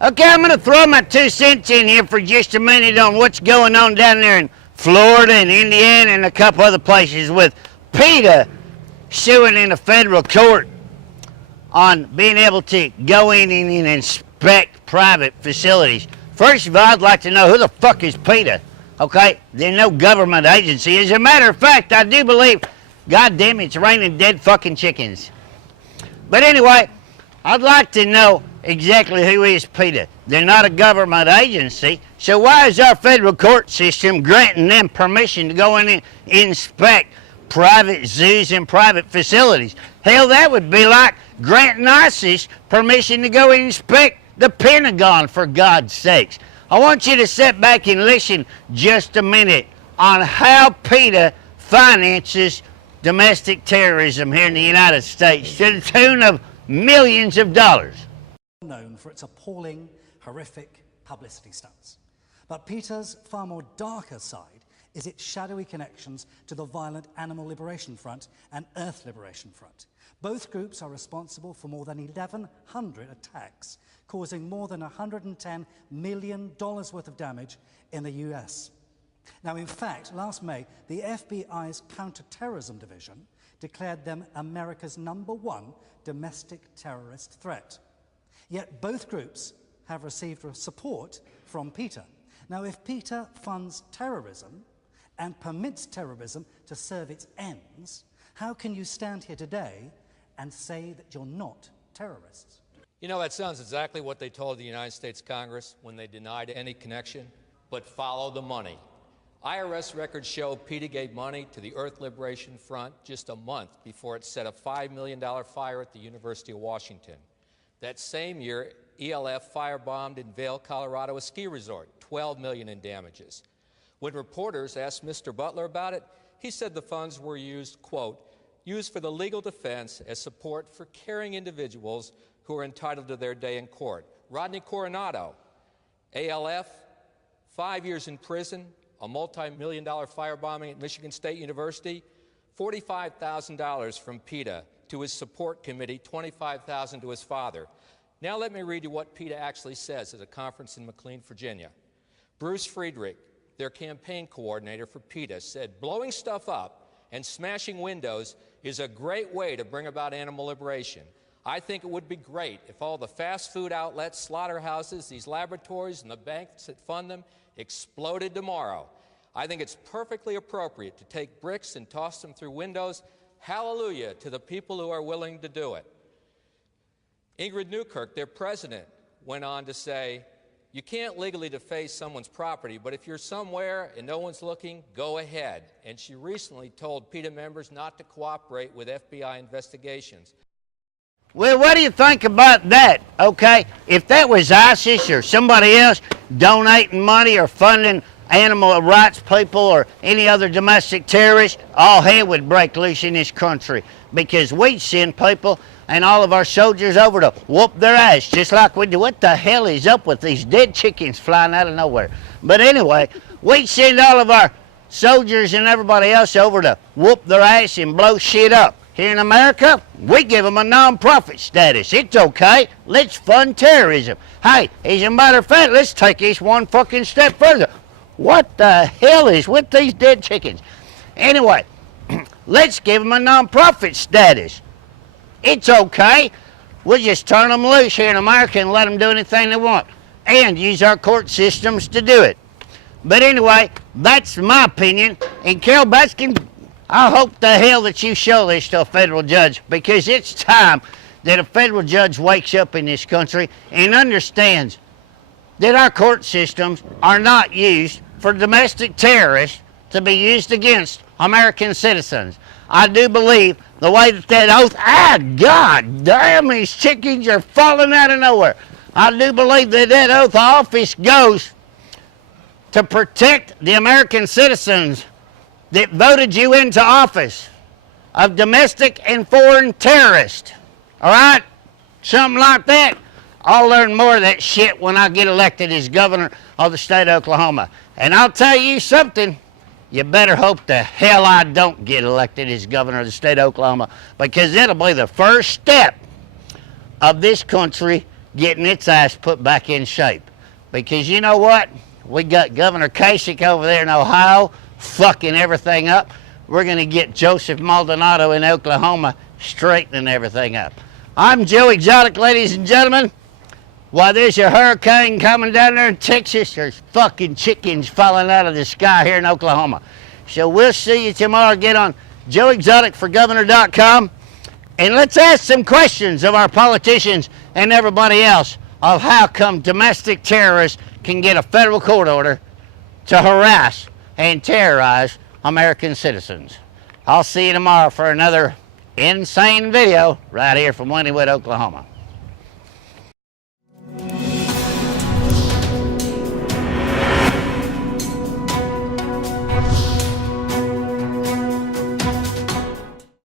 Okay, I'm going to throw my 2 cents in here for just a minute on what's going on down there in Florida and Indiana and a couple other places with PETA suing in a federal court on being able to go in and inspect private facilities. First of all, I'd like to know who the fuck is PETA? Okay, they're no government agency. As a matter of fact, I do believe, goddamn, it's raining dead fucking chickens. But anyway, I'd like to know exactly who is PETA. They're not a government agency, so why is our federal court system granting them permission to go in and inspect private zoos and private facilities? Hell, that would be like granting ISIS permission to go and inspect the Pentagon, for God's sakes. I want you to sit back and listen just a minute on how PETA finances domestic terrorism here in the United States to the tune of millions of dollars. Known for its appalling, horrific publicity stunts. But PETA's far more darker side is its shadowy connections to the violent Animal Liberation Front and Earth Liberation Front. Both groups are responsible for more than 1,100 attacks, causing more than $110 million worth of damage in the US. Now, in fact, last May, the FBI's Counterterrorism Division declared them America's #1 domestic terrorist threat. Yet both groups have received support from PETA. Now, if PETA funds terrorism and permits terrorism to serve its ends, how can you stand here today and say that you're not terrorists? You know, that sounds exactly what they told the United States Congress when they denied any connection, but follow the money. IRS records show PETA gave money to the Earth Liberation Front just a month before it set a $5 million fire at the University of Washington. That same year, ELF firebombed in Vail, Colorado, a ski resort, $12 million in damages. When reporters asked Mr. Butler about it, he said the funds were used, quote, used for the legal defense as support for caring individuals who are entitled to their day in court. Rodney Coronado, ALF, 5 years in prison, a multi-million-dollar firebombing at Michigan State University, $45,000 from PETA to his support committee, $25,000 to his father. Now let me read you what PETA actually says at a conference in McLean, Virginia. Bruce Friedrich, their campaign coordinator for PETA, said, blowing stuff up and smashing windows is a great way to bring about animal liberation. I think it would be great if all the fast food outlets, slaughterhouses, these laboratories, and the banks that fund them exploded tomorrow. I think it's perfectly appropriate to take bricks and toss them through windows. Hallelujah to the people who are willing to do it. Ingrid Newkirk, their president, went on to say, you can't legally deface someone's property, but if you're somewhere and no one's looking, go ahead. And she recently told PETA members not to cooperate with FBI investigations. Well, what do you think about that, okay? If that was ISIS or somebody else donating money or funding animal rights people or any other domestic terrorists, all hell would break loose in this country because we'd send people and all of our soldiers over to whoop their ass just like we do. What the hell is up with these dead chickens flying out of nowhere? But anyway, we'd send all of our soldiers and everybody else over to whoop their ass and blow shit up. Here in America, we give them a non-profit status. It's okay. Let's fund terrorism. Hey, as a matter of fact, let's take this one fucking step further. What the hell is with these dead chickens? Anyway, let's give them a non-profit status. It's okay. We'll just turn them loose here in America and let them do anything they want and use our court systems to do it. But anyway, that's my opinion. And Carol Baskin, I hope the hell that you show this to a federal judge because it's time that a federal judge wakes up in this country and understands that our court systems are not used for domestic terrorists to be used against American citizens. I do believe the way that oath, God damn, these chickens are falling out of nowhere. I do believe that that oath of office goes to protect the American citizens that voted you into office of domestic and foreign terrorists. All right? Something like that. I'll learn more of that shit when I get elected as governor of the state of Oklahoma. And I'll tell you something, you better hope the hell I don't get elected as governor of the state of Oklahoma because it'll be the first step of this country getting its ass put back in shape. Because you know what? We got Governor Kasich over there in Ohio fucking everything up. We're going to get Joseph Maldonado in Oklahoma straightening everything up. I'm Joe Exotic, ladies and gentlemen. While there's a hurricane coming down there in Texas, there's fucking chickens falling out of the sky here in Oklahoma. So we'll see you tomorrow. Get on joeexoticforgovernor.com and let's ask some questions of our politicians and everybody else of how come domestic terrorists can get a federal court order to harass and terrorize American citizens. I'll see you tomorrow for another insane video right here from Wynnewood, Oklahoma.